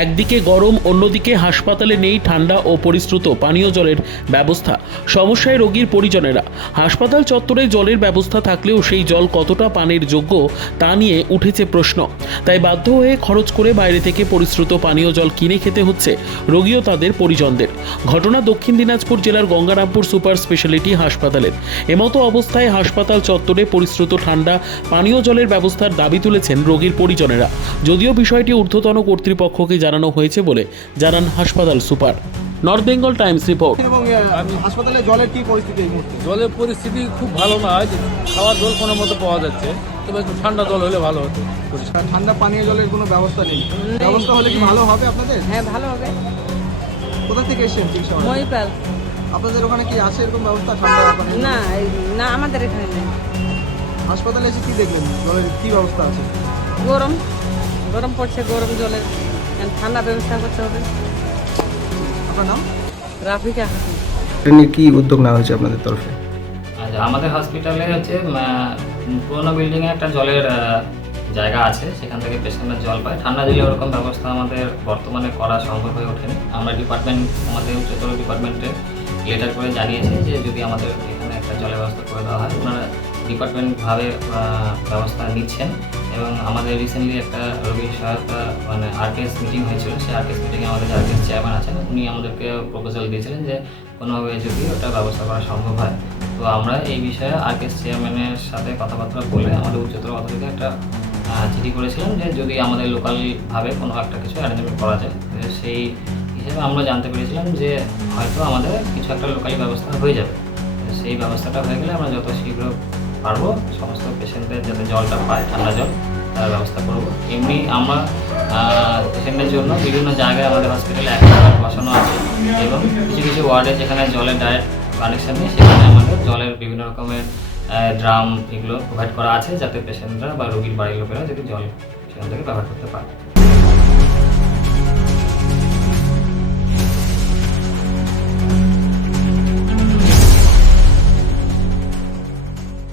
একদিকে গরম, অন্যদিকে হাসপাতালে নেই ঠান্ডা ও পরিশ্রুত পানীয় জলের ব্যবস্থা। সমস্যায় রোগীর পরিজনেরা। হাসপাতাল চত্বরে জলের ব্যবস্থা থাকলেও সেই জল কতটা পানের যোগ্য তা নিয়ে উঠেছে প্রশ্ন। তাই বাধ্য হয়ে খরচ করে বাইরে থেকে পরিশ্রুত পানীয় জল কিনে খেতে হচ্ছে রোগী ও তাদের পরিজনদের। ঘটনা দক্ষিণ দিনাজপুর জেলার গঙ্গারামপুর সুপার স্পেশালিটি হাসপাতালের। এমতো অবস্থায় হাসপাতাল চত্বরে পরিশ্রুত ঠান্ডা পানীয় জলের ব্যবস্থার দাবি তুলেছেন রোগীর পরিজনেরা। যদিও বিষয়টি ঊর্ধ্বতন কর্তৃপক্ষকে জানানো হয়েছে বলে জানান হাসপাতাল super. North Bengal Times report. এবং হাসপাতালে জলের কি পরিস্থিতি এই মুহূর্তে? জলের পরিস্থিতি খুব ভালো না খাওয়ার জল কোনো মতো পাওয়া যাচ্ছে তবে একটু ঠান্ডা জল হলে ভালো হতো। ঠান্ডা পানীয় জলের কোনো ব্যবস্থা নেই। ব্যবস্থা হলে কি ভালো হবে আপনাদের? হ্যাঁ ভালো হবে। কোথা থেকে এসেছেন চিকিৎসা? মহিপাল। আপনাদের ওখানে কি আছে এরকম ব্যবস্থা ঠান্ডা না না আমাদের এখানে নেই। হাসপাতালে এসে কি দেখলেন? জলের কি ব্যবস্থা আছে? গরম। গরম পড়ছে গরম জলের। ঠান্ডা ব্যবস্থা করতে হবে। আপনার নাম? রাফিকা হাসান। এটা কি উদ্যোগ নেওয়া হয়েছে আপনাদের তরফে? আচ্ছা আমাদের হসপিটালে হচ্ছে পুরোনো বিল্ডিংয়ে একটা জলের জায়গা আছে। সেখান থেকে পেশেন্টরা জল পায়। ঠান্ডা দিলে ওরকম ব্যবস্থা আমাদের বর্তমানে করা সম্ভব হয়ে ওঠেনি। আমরা ডিপার্টমেন্ট আমাদের উচ্চতর ডিপার্টমেন্টে লেটার করে জানিয়েছি যে যদি আমাদের এখানে একটা জলের ব্যবস্থা করে দেওয়া হয় ওনারা ডিপার্টমেন্টভাবে ব্যবস্থা নিচ্ছেন। এবং আমাদের রিসেন্টলি একটা রোগীর সহায়তা মানে আরকেএস মিটিং হয়েছিল, সেই আরকেএস মিটিংয়ে আমাদের আরকেএস চেয়ারম্যান আছেন, উনি আমাদেরকে প্রপোজাল দিয়েছিলেন যে কোনোভাবে যদি ওটা ব্যবস্থা করা সম্ভব হয়। তো আমরা এই বিষয়ে আরকেএস চেয়ারম্যানের সাথে কথাবার্তা বলে আমাদের উচ্চতর অথরিটিতে একটা চিঠি করেছিলাম যে যদি আমাদের লোকালভাবে কোনো একটা কিছু অ্যারেঞ্জমেন্ট করা যায় সেই হিসেবে আমরা জানতে পেরেছিলাম যে হয়তো আমাদের কিছু একটা লোকালি ব্যবস্থা হয়ে যাবে। সেই ব্যবস্থাটা হয়ে গেলে আমরা যত শীঘ্র পারব, সমস্ত পেশেন্টদের যাতে জলটা পায়, ঠান্ডা জল, তার ব্যবস্থা করব। এমনি আমরা পেশেন্টের জন্য বিভিন্ন জায়গায় আমাদের হসপিটালে অ্যাকোয়াগার্ড বসানো আছে এবং কিছু কিছু ওয়ার্ডে যেখানে জলের ডাইরেক্ট কানেকশন নেই, সেখানে আমাদের জলের বিভিন্ন রকমের ড্রাম এগুলো প্রোভাইড করা আছে যাতে পেশেন্টরা বা রোগীর বাড়ির লোকেরা যদি জল সেখান থেকে ব্যবহার করতে পারে।